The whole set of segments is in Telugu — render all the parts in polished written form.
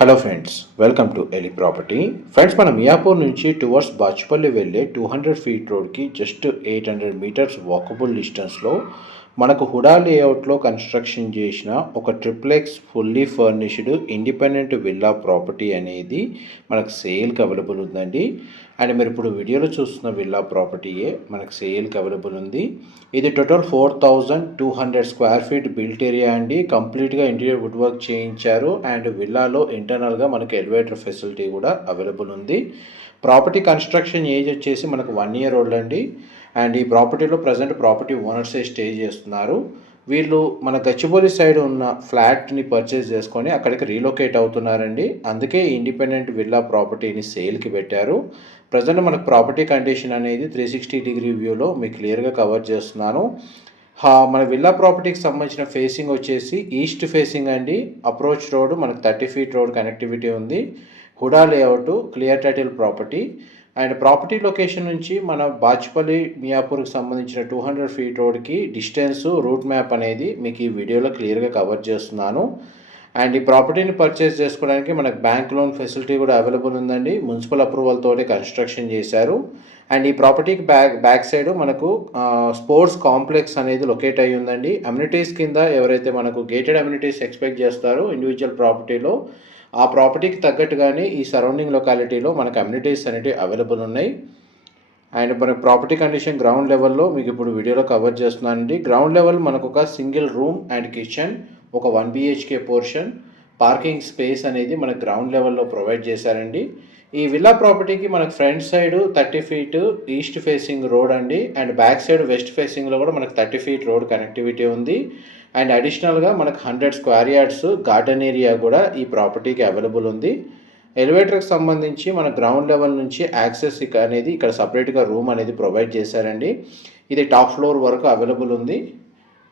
Hello friends, welcome to Eli property. Friends, మనం మియాపూర్ నుంచి టువర్డ్స్ బాచుపల్లి వెళ్ళే 200 ఫీట్ రోడ్కి జస్ట్ 800 మీటర్స్ వాకబుల్ డిస్టెన్స్లో మనకు హుడా లేఅవుట్లో కన్స్ట్రక్షన్ చేసిన ఒక triplex fully furnished independent villa property అనేది మనకు సేల్కి అవైలబుల్ ఉందండి. అండ్ మీరు ఇప్పుడు వీడియోలో చూస్తున్న విల్లా ప్రాపర్టీయే మనకు సేల్కి అవైలబుల్ ఉంది. ఇది total 4200 square feet built area అండి. కంప్లీట్గా ఇంటీరియర్ వుడ్ వర్క్ చేయించారు. అండ్ విల్లాలో ఇంటర్నల్గా మనకు ఎలివేటర్ ఫెసిలిటీ కూడా అవైలబుల్ ఉంది. ప్రాపర్టీ కన్స్ట్రక్షన్ ఏజ్ వచ్చేసి మనకు 1 year ఓల్డ్ అండి. అండ్ ఈ ప్రాపర్టీలో ప్రజెంట్ ప్రాపర్టీ ఓనర్సే స్టే చేస్తున్నారు. వీళ్ళు మన గచ్చిబౌలి సైడ్ ఉన్న ఫ్లాట్ని పర్చేస్ చేసుకొని అక్కడికి రీలొకేట్ అవుతున్నారండి. అందుకే ఇండిపెండెంట్ విల్లా ప్రాపర్టీని సేల్కి పెట్టారు. ప్రజెంట్ మనకు ప్రాపర్టీ కండిషన్ అనేది 360 వ్యూలో మీకు క్లియర్గా కవర్ చేస్తున్నాను. మన విల్లా ప్రాపర్టీకి సంబంధించిన ఫేసింగ్ వచ్చేసి ఈస్ట్ ఫేసింగ్ అండి. అప్రోచ్ రోడ్ మనకు 30 feet రోడ్ కనెక్టివిటీ ఉంది. HUDA layout, clear title property. And property location నుంచి మన బాచుపల్లి మియాపూర్కి సంబంధించిన 200 ఫీట్ రోడ్కి డిస్టెన్స్ రూట్ మ్యాప్ అనేది మీకు ఈ వీడియోలో క్లియర్గా కవర్ చేస్తున్నాను. అండ్ ఈ ప్రాపర్టీని పర్చేస్ చేసుకోవడానికి మనకు బ్యాంక్ లోన్ ఫెసిలిటీ కూడా అవైలబుల్ ఉందండి. మున్సిపల్ అప్రూవల్ తోటి కన్స్ట్రక్షన్ చేశారు. అండ్ ఈ ప్రాపర్టీకి బ్యాక్ సైడ్ మనకు స్పోర్ట్స్ కాంప్లెక్స్ అనేది లొకేట్ అయ్యి ఉందండి. అమ్యూనిటీస్ కింద ఎవరైతే మనకు గేటెడ్ అమ్యూనిటీస్ ఎక్స్పెక్ట్ చేస్తారో ఇండివిజువల్ ప్రాపర్టీలో, ఆ ప్రాపర్టీకి తగ్గట్టుగానే ఈ సరౌండింగ్ లొకాలిటీలో మనకు అమ్యూనిటీస్ అనేవి అవైలబుల్ ఉన్నాయి. అండ్ మన ప్రాపర్టీ కండిషన్ గ్రౌండ్ లెవెల్లో మీకు ఇప్పుడు వీడియోలో కవర్ చేస్తున్నానండి. గ్రౌండ్ లెవెల్ మనకు ఒక సింగిల్ రూమ్ అండ్ కిచెన్, ఒక 1 BHK పోర్షన్, పార్కింగ్ స్పేస్ అనేది మనకు గ్రౌండ్ లెవెల్లో ప్రొవైడ్ చేశారండి. ఈ విల్లా ప్రాపర్టీకి మనకు front side 30 feet east facing road అండి. అండ్ బ్యాక్ సైడ్ వెస్ట్ ఫేసింగ్లో కూడా మనకు 30 feet రోడ్ కనెక్టివిటీ ఉంది. అండ్ అడిషనల్గా మనకు 100 square yards గార్డెన్ ఏరియా కూడా ఈ ప్రాపర్టీకి అవైలబుల్ ఉంది. ఎలివేటర్కి సంబంధించి మన గ్రౌండ్ లెవెల్ నుంచి యాక్సెస్ అనేది ఇక్కడ సపరేట్గా రూమ్ అనేది ప్రొవైడ్ చేశారండి. ఇది టాప్ ఫ్లోర్ వరకు అవైలబుల్ ఉంది.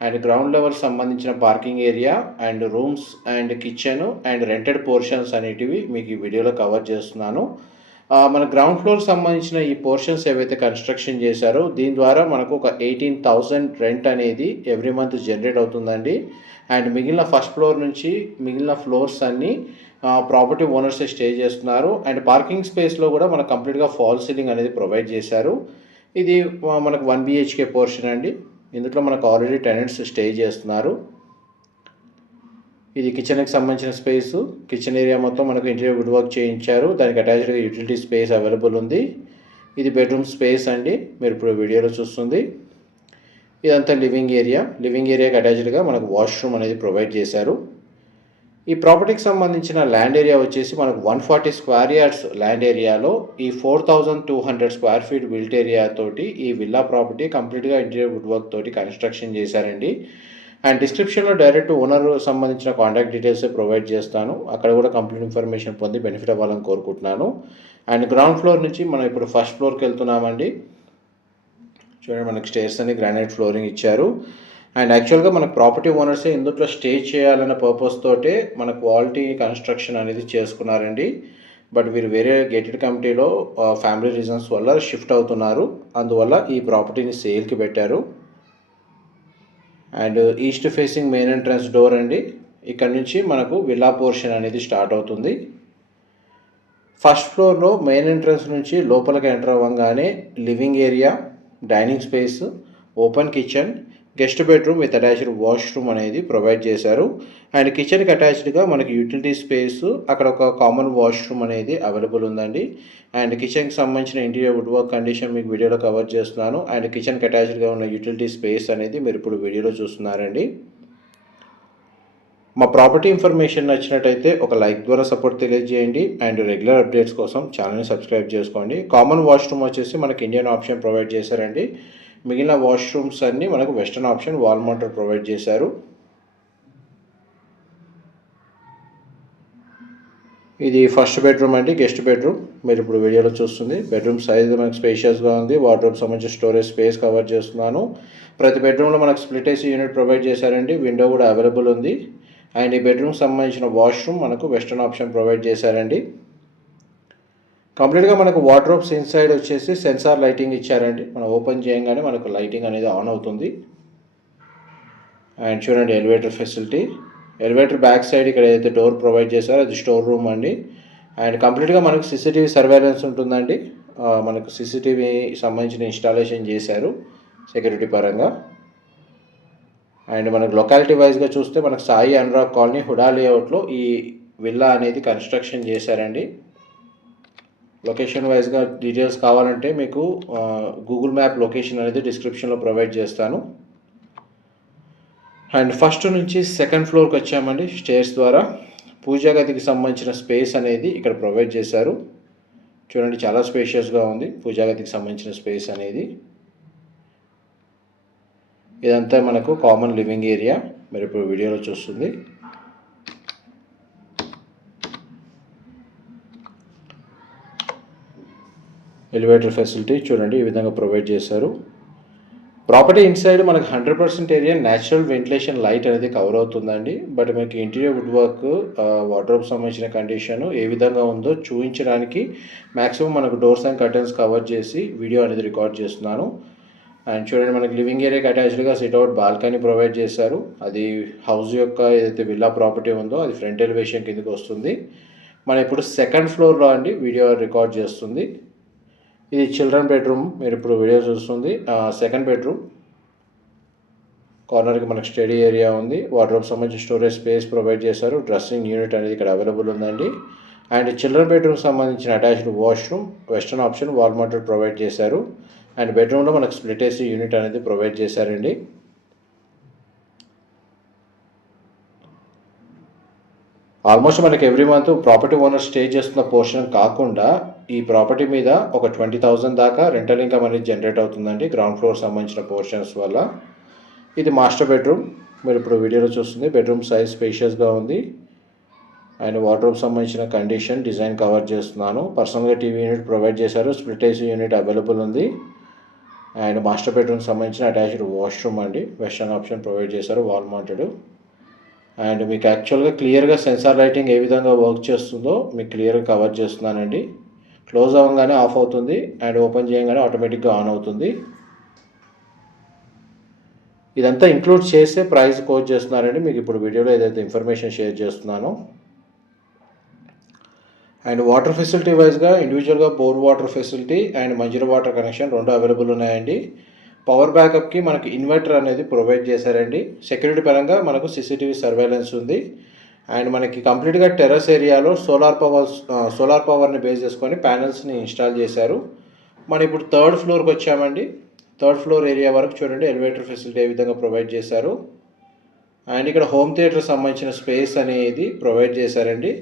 అండ్ గ్రౌండ్ లెవెల్ సంబంధించిన parking area and rooms and kitchen and rented portions అనేటివి మీకు ఈ వీడియోలో కవర్ చేస్తున్నాను. మన గ్రౌండ్ ఫ్లోర్ సంబంధించిన ఈ పోర్షన్స్ ఏవైతే కన్స్ట్రక్షన్ చేశారో దీని ద్వారా మనకు ఒక 18,000 రెంట్ అనేది ఎవ్రీ మంత్ జనరేట్ అవుతుందండి. అండ్ మిగిలిన ఫస్ట్ ఫ్లోర్ నుంచి మిగిలిన ఫ్లోర్స్ అన్నీ ప్రాపర్టీ ఓనర్సే స్టే చేస్తున్నారు. అండ్ పార్కింగ్ స్పేస్లో కూడా మనకు కంప్లీట్గా ఫాల్ సీలింగ్ అనేది ప్రొవైడ్ చేశారు. ఇది మనకు 1 BHK పోర్షన్ అండి. ఇందులో మనకు ఆల్రెడీ టెనెంట్స్ స్టే చేస్తున్నారు. ఇది కిచెన్కి సంబంధించిన స్పేస్. కిచెన్ ఏరియా మొత్తం మనకు ఇంటీరియర్ వుడ్ వర్క్ చేయించారు. దానికి అటాచ్డ్గా యూటిలిటీ స్పేస్ అవైలబుల్ ఉంది. ఇది బెడ్రూమ్ స్పేస్ అండి, మీరు ఇప్పుడు వీడియోలో చూస్తుంది. ఇదంతా లివింగ్ ఏరియా. లివింగ్ ఏరియాకి అటాచ్డ్గా మనకు వాష్రూమ్ అనేది ప్రొవైడ్ చేశారు. ఈ ప్రాపర్టీకి సంబంధించిన ల్యాండ్ ఏరియా వచ్చేసి మనకు 140 square yards ల్యాండ్ ఏరియాలో ఈ 4200 స్క్వేర్ ఫీట్ బిల్ట్ ఏరియా తోటి ఈ విల్లా ప్రాపర్టీ కంప్లీట్గా ఇంటీరియర్ వుడ్ వర్క్ తోటి కన్స్ట్రక్షన్ చేశారండి. అండ్ డిస్క్రిప్షన్లో డైరెక్ట్ ఓనర్ సంబంధించిన కాంటాక్ట్ డీటెయిల్స్ ప్రొవైడ్ చేస్తాను. అక్కడ కూడా కంప్లీట్ ఇన్ఫర్మేషన్ పొంది బెనిఫిట్ అవ్వాలని కోరుకుంటున్నాను. అండ్ గ్రౌండ్ ఫ్లోర్ నుంచి మనం ఇప్పుడు ఫస్ట్ ఫ్లోర్కి వెళ్తున్నామండి. చూడండి, మనకి స్టేర్స్ అని గ్రానైట్ ఫ్లోరింగ్ ఇచ్చారు. అండ్ యాక్చువల్గా మనకు ప్రాపర్టీ ఓనర్సే ఇందులో స్టే చేయాలన్న పర్పస్ తోటే మన క్వాలిటీ కన్స్ట్రక్షన్ అనేది చేసుకున్నారండి. బట్ వీరు వేరే గేటెడ్ కమిటీలో ఫ్యామిలీ రీజన్స్ వల్ల షిఫ్ట్ అవుతున్నారు. అందువల్ల ఈ ప్రాపర్టీని సేల్కి పెట్టారు. And east facing main entrance door అండి. ఇక్కడ నుంచి మనకు విల్లా పోర్షన్ అనేది స్టార్ట్ అవుతుంది. ఫస్ట్ ఫ్లోర్లో మెయిన్ ఎంట్రన్స్ నుంచి లోపలికి ఎంటర్ అవ్వగానే living area, dining space, open kitchen, guest bedroom with attached washroom అనేది ప్రొవైడ్ చేశారు. అండ్ కిచెన్కి అటాచ్డ్గా మనకి యూటిలిటీ స్పేస్, అక్కడ ఒక కామన్ వాష్రూమ్ అనేది అవైలబుల్ ఉందండి. అండ్ కిచెన్కి సంబంధించిన ఇంటీరియర్ వుడ్ వర్క్ కండిషన్ మీకు వీడియోలో కవర్ చేస్తున్నాను. అండ్ కిచెన్కి అటాచ్డ్గా ఉన్న యూటిలిటీ స్పేస్ అనేది మీరు ఇప్పుడు వీడియోలో చూస్తున్నారండి. మా ప్రాపర్టీ ఇన్ఫర్మేషన్ నచ్చినట్టయితే ఒక లైక్ ద్వారా సపోర్ట్ తెలియజేయండి. అండ్ రెగ్యులర్ అప్డేట్స్ కోసం ఛానల్ని సబ్స్క్రైబ్ చేసుకోండి. కామన్ వాష్రూమ్ వచ్చేసి మనకి ఇండియన్ ఆప్షన్ ప్రొవైడ్ చేశారండి. మిగిలిన వాష్రూమ్స్ అన్నీ మనకు వెస్టర్న్ ఆప్షన్ వాల్ మౌంటర్ ప్రొవైడ్ చేశారు. ఇది ఫస్ట్ బెడ్రూమ్ అండి, గెస్ట్ బెడ్రూమ్, మీరు ఇప్పుడు వీడియోలో చూస్తుంది. బెడ్రూమ్ సైజ్ మనకు స్పేషియస్గా ఉంది. వార్డ్రోబ్ సంబంధించిన స్టోరేజ్ స్పేస్ కవర్ చేస్తున్నాను. ప్రతి బెడ్రూమ్లో మనకు స్ప్లిట్ ఏసీ యూనిట్ ప్రొవైడ్ చేశారండి. విండో కూడా అవైలబుల్ ఉంది. అండ్ ఈ బెడ్రూమ్ సంబంధించిన వాష్రూమ్ మనకు వెస్టర్న్ ఆప్షన్ ప్రొవైడ్ చేశారండి. కంప్లీట్గా మనకు వార్డ్రోబ్స్ ఇన్సైడ్ వచ్చేసి సెన్సార్ లైటింగ్ ఇచ్చారండి. మనం ఓపెన్ చేయగానే మనకు లైటింగ్ అనేది ఆన్ అవుతుంది. అండ్ చూడండి, elevator facility. Elevator back side ఇక్కడ ఏదైతే డోర్ ప్రొవైడ్ చేశారో అది స్టోర్ రూమ్ అండి. అండ్ కంప్లీట్గా మనకు సీసీటీవీ సర్వేలెన్స్ ఉంటుందండి. మనకు సీసీటీవీ సంబంధించిన ఇన్స్టాలేషన్ చేశారు సెక్యూరిటీ పరంగా. అండ్ మనకు లొకాలిటీ వైజ్గా చూస్తే మనకు సాయి అనురాగ్ కాలనీ హుడా లేఅవుట్లో ఈ విల్లా అనేది కన్స్ట్రక్షన్ చేశారండి. లొకేషన్ వైజ్గా డీటెయిల్స్ కావాలంటే మీకు గూగుల్ మ్యాప్ లొకేషన్ అనేది డిస్క్రిప్షన్లో ప్రొవైడ్ చేస్తాను. అండ్ ఫస్ట్ నుంచి సెకండ్ ఫ్లోర్కి వచ్చామండి స్టేర్స్ ద్వారా. పూజా గదికి సంబంధించిన స్పేస్ అనేది ఇక్కడ ప్రొవైడ్ చేశారు. చూడండి, చాలా స్పేషియస్గా ఉంది పూజా గదికి సంబంధించిన స్పేస్ అనేది. ఇదంతా మనకు కామన్ లివింగ్ ఏరియా, మీరు ఇప్పుడు వీడియోలో చూస్తుంది. ఎలివేటర్ ఫెసిలిటీ చూడండి ఈ విధంగా ప్రొవైడ్ చేశారు. ప్రాపర్టీ ఇన్సైడ్ మనకు 100% ఏరియా న్యాచురల్ వెంటిలేషన్ లైట్ అనేది కవర్ అవుతుందండి. బట్ మనకి ఇంటీరియర్ వుడ్ వర్క్, వార్డ్రోబ్ సంబంధించిన కండిషన్ ఏ విధంగా ఉందో చూపించడానికి మ్యాక్సిమం మనకు డోర్స్ అండ్ కర్టన్స్ కవర్ చేసి వీడియో అనేది రికార్డ్ చేస్తున్నాను. అండ్ చూడండి, మనకి లివింగ్ ఏరియాకి అటాచ్డ్గా సిట్అవుట్ బాల్కనీ ప్రొవైడ్ చేశారు. అది హౌస్ యొక్క ఏదైతే విల్లా ప్రాపర్టీ ఉందో అది ఫ్రంట్ ఎలివేషన్ కిందకి వస్తుంది. మనం ఇప్పుడు సెకండ్ ఫ్లోర్లో అండి వీడియో రికార్డ్ చేస్తుంది. ఇది చిల్డ్రన్ బెడ్రూమ్, మీరు ఇప్పుడు వీడియో చూస్తుంది. సెకండ్ బెడ్రూమ్ కార్నర్కి మనకు స్టడీ ఏరియా ఉంది. వార్డ్రోబ్ సంబంధించి స్టోరేజ్ స్పేస్ ప్రొవైడ్ చేశారు. డ్రెస్సింగ్ యూనిట్ అనేది ఇక్కడ అవైలబుల్ ఉందండి. అండ్ చిల్డ్రన్ బెడ్రూమ్ సంబంధించిన attached washroom, western option, wall mounted provide చేశారు. అండ్ బెడ్రూమ్లో మనకు స్ప్లిట్ ఏసీ యూనిట్ అనేది ప్రొవైడ్ చేశారండి. ఆల్మోస్ట్ మనకి every month property owner stay చేస్తున్న పోర్షన్ కాకుండా ఈ ప్రాపర్టీ మీద ఒక 20,000 దాకా రెంటల్ ఇన్కమ్ అనేది జనరేట్ అవుతుందండి గ్రౌండ్ ఫ్లోర్ సంబంధించిన పోర్షన్స్ వల్ల. ఇది మాస్టర్ బెడ్రూమ్, మీరు ఇప్పుడు వీడియోలో చూస్తుంది. బెడ్రూమ్ సైజ్ స్పేషియస్గా ఉంది. అండ్ వార్డ్రోబ్ సంబంధించిన కండిషన్ డిజైన్ కవర్ చేస్తున్నాను. పర్సనల్గా టీవీ యూనిట్ ప్రొవైడ్ చేశారు. స్ప్లిట్ ఏసీ యూనిట్ అవైలబుల్ ఉంది. అండ్ మాస్టర్ బెడ్రూమ్ సంబంధించిన అటాచ్డ్ వాష్రూమ్ అండి, వెస్టర్న్ ఆప్షన్ ప్రొవైడ్ చేశారు, వాల్ మౌంటెడ్. అండ్ మీకు యాక్చువల్గా క్లియర్గా సెన్సార్ లైటింగ్ ఏ విధంగా వర్క్ చేస్తుందో మీకు క్లియర్గా కవర్ చేస్తున్నానండి. క్లోజ్ అవ్వగానే ఆఫ్ అవుతుంది అండ్ ఓపెన్ చేయగానే ఆటోమేటిక్గా ఆన్ అవుతుంది. ఇదంతా ఇంక్లూడ్ చేసే ప్రైస్ కోట్ చేస్తున్నానండి మీకు ఇప్పుడు వీడియోలో ఏదైతే ఇన్ఫర్మేషన్ షేర్ చేస్తున్నానో. అండ్ వాటర్ ఫెసిలిటీ వైజ్గా ఇండివిజువల్గా bore water facility and Manjira water connection రెండు అవైలబుల్ ఉన్నాయండి. పవర్ బ్యాకప్కి మనకి ఇన్వర్టర్ అనేది ప్రొవైడ్ చేశారండి. సెక్యూరిటీ పరంగా మనకు సీసీటీవీ సర్వేలెన్స్ ఉంది. అండ్ మనకి కంప్లీట్గా టెర్రస్ ఏరియాలో సోలార్ పవర్ని బేస్ చేసుకొని ప్యానెల్స్ని ఇన్స్టాల్ చేశారు. మనం ఇప్పుడు థర్డ్ ఫ్లోర్కి వచ్చామండి. థర్డ్ ఫ్లోర్ ఏరియా వరకు చూడండి ఎలివేటర్ ఫెసిలిటీ ఏ విధంగా ప్రొవైడ్ చేశారు. అండ్ ఇక్కడ హోమ్ థియేటర్ సంబంధించిన స్పేస్ అనేది ప్రొవైడ్ చేశారండి.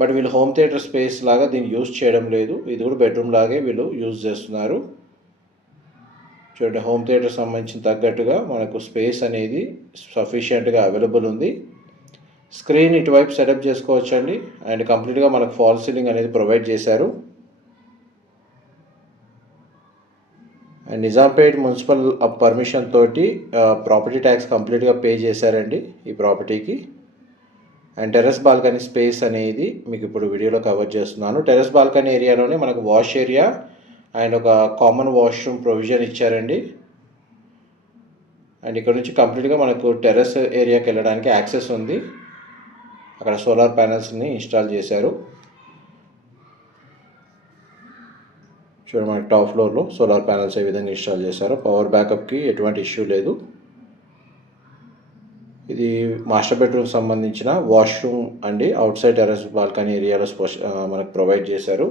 బట్ వీళ్ళు హోమ్ థియేటర్ స్పేస్ లాగా దీన్ని యూజ్ చేయడం లేదు. ఇది కూడా బెడ్రూమ్ లాగే వీళ్ళు యూజ్ చేస్తున్నారు. చూడండి, హోమ్ థియేటర్ సంబంధించిన తగ్గట్టుగా మనకు స్పేస్ అనేది సఫిషియెంట్గా అవైలబుల్ ఉంది. స్క్రీన్ ఇటువైపు సెటప్ చేసుకోవచ్చండి. అండ్ కంప్లీట్గా మనకు ఫాల్ సీలింగ్ అనేది ప్రొవైడ్ చేశారు. అండ్ నిజాంపేట్ మున్సిపల్ పర్మిషన్ తోటి ప్రాపర్టీ ట్యాక్స్ కంప్లీట్గా పే చేశారండి ఈ ప్రాపర్టీకి. అండ్ టెర్రస్ బాల్కనీ స్పేస్ అనేది మీకు ఇప్పుడు వీడియోలో కవర్ చేస్తున్నాను. టెర్రస్ బాల్కనీ ఏరియాలోనే మనకు వాష్ ఏరియా అండ్ ఒక కామన్ వాష్రూమ్ ప్రొవిజన్ ఇచ్చారండి. అండ్ ఇక్కడ నుంచి కంప్లీట్గా మనకు టెర్రస్ ఏరియాకి వెళ్ళడానికి యాక్సెస్ ఉంది. అక్కడ సోలార్ ప్యానెల్స్ని ఇన్స్టాల్ చేశారు. చూడండి, మనకి టాప్ ఫ్లోర్లో సోలార్ ప్యానెల్స్ ఏ విధంగా ఇన్స్టాల్ చేశారు. పవర్ బ్యాకప్కి ఎటువంటి ఇష్యూ లేదు. ఇది మాస్టర్ బెడ్రూమ్ సంబంధించిన వాష్రూమ్ అండి. అవుట్ సైడ్ టెర్రస్ బాల్కనీ ఏరియాలో మనకు ప్రొవైడ్ చేశారు.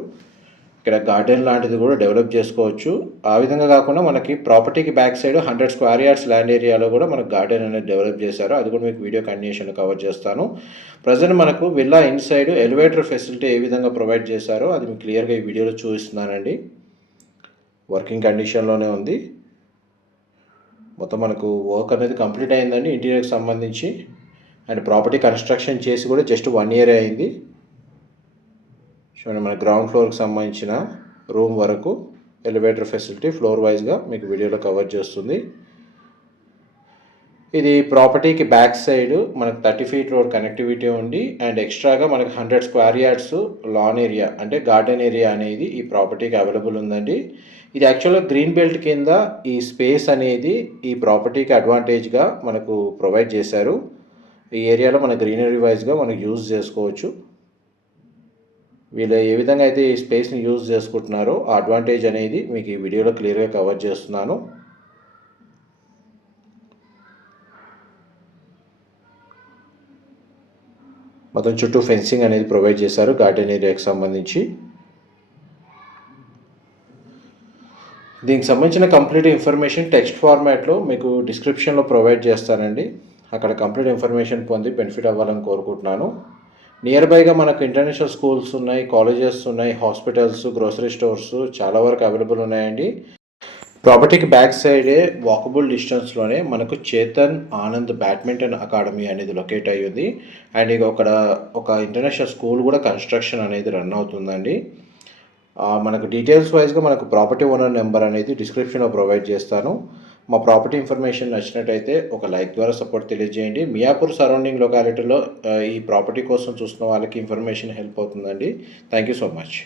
ఇక్కడ గార్డెన్ లాంటిది కూడా డెవలప్ చేసుకోవచ్చు. ఆ విధంగా కాకుండా మనకి ప్రాపర్టీకి back side 100 square yards land ఏరియాలో కూడా మనకు గార్డెన్ అనేది డెవలప్ చేశారు. అది కూడా మీకు వీడియో కంటిన్యూషన్లో కవర్ చేస్తాను. ప్రజెంట్ మనకు విల్లా ఇన్సైడ్ ఎలివేటర్ ఫెసిలిటీ ఏ విధంగా ప్రొవైడ్ చేశారో అది మీకు క్లియర్గా ఈ వీడియోలో చూపిస్తున్నానండి. వర్కింగ్ కండిషన్లోనే ఉంది. మొత్తం మనకు వర్క్ అనేది కంప్లీట్ అయిందండి ఇంటీరియర్కి సంబంధించి. అండ్ ప్రాపర్టీ కన్స్ట్రక్షన్ చేసి కూడా జస్ట్ 1 ఇయర్ అయింది. చూడండి, మన గ్రౌండ్ ఫ్లోర్కి సంబంధించిన రూమ్ వరకు ఎలివేటర్ ఫెసిలిటీ ఫ్లోర్ వైజ్గా మీకు వీడియోలో కవర్ చేస్తుంది. ఇది ప్రాపర్టీకి బ్యాక్ సైడ్ మనకు 30 ఫీట్ రోడ్ కనెక్టివిటీ ఉండి అండ్ ఎక్స్ట్రాగా మనకు 100 స్క్వేర్ యార్డ్స్ లాన్ ఏరియా అంటే గార్డెన్ ఏరియా అనేది ఈ ప్రాపర్టీకి అవైలబుల్ ఉందండి. ఇది యాక్చువల్గా గ్రీన్ బెల్ట్ కింద ఈ స్పేస్ అనేది ఈ ప్రాపర్టీకి అడ్వాంటేజ్గా మనకు ప్రొవైడ్ చేశారు. ఈ ఏరియాలో మన గ్రీనరీ వైజ్గా మనకు యూజ్ చేసుకోవచ్చు. వీళ్ళు ఏ విధంగా అయితే ఈ స్పేస్ని యూజ్ చేసుకుంటున్నారో ఆ అడ్వాంటేజ్ అనేది మీకు ఈ వీడియోలో క్లియర్గా కవర్ చేస్తున్నాను. మొత్తం చుట్టూ ఫెన్సింగ్ అనేది ప్రొవైడ్ చేశారు గార్డెన్ ఏరియాకి సంబంధించి. దీనికి సంబంధించిన కంప్లీట్ ఇన్ఫర్మేషన్ టెక్స్ట్ ఫార్మాట్లో మీకు డిస్క్రిప్షన్లో ప్రొవైడ్ చేస్తానండి. అక్కడ కంప్లీట్ ఇన్ఫర్మేషన్ పొంది బెనిఫిట్ అవ్వాలని కోరుకుంటున్నాను. నియర్ బైగా మనకు ఇంటర్నేషనల్ స్కూల్స్ ఉన్నాయి, కాలేజెస్ ఉన్నాయి, హాస్పిటల్స్, గ్రోసరీ స్టోర్స్ చాలా వరకు అవైలబుల్ ఉన్నాయండి. ప్రాపర్టీకి బ్యాక్ సైడే వాకబుల్ డిస్టెన్స్లోనే మనకు చేతన్ ఆనంద్ బ్యాడ్మింటన్ అకాడమీ అనేది లొకేట్ అయ్యింది. అండ్ ఇక ఒక ఇంటర్నేషనల్ స్కూల్ కూడా కన్స్ట్రక్షన్ అనేది రన్ అవుతుందండి. మనకు డీటెయిల్స్ వైజ్గా మనకు ప్రాపర్టీ ఓనర్ నెంబర్ అనేది డిస్క్రిప్షన్లో ప్రొవైడ్ చేస్తాను. మా ప్రాపర్టీ ఇన్ఫర్మేషన్ నచ్చినట్టయితే ఒక లైక్ ద్వారా సపోర్ట్ తెలియజేయండి. మియాపూర్ సరౌండింగ్ లొకాలిటీలో ఈ ప్రాపర్టీ కోసం చూస్తున్న వాళ్ళకి ఇన్ఫర్మేషన్ హెల్ప్ అవుతుందండి. Thank you so much.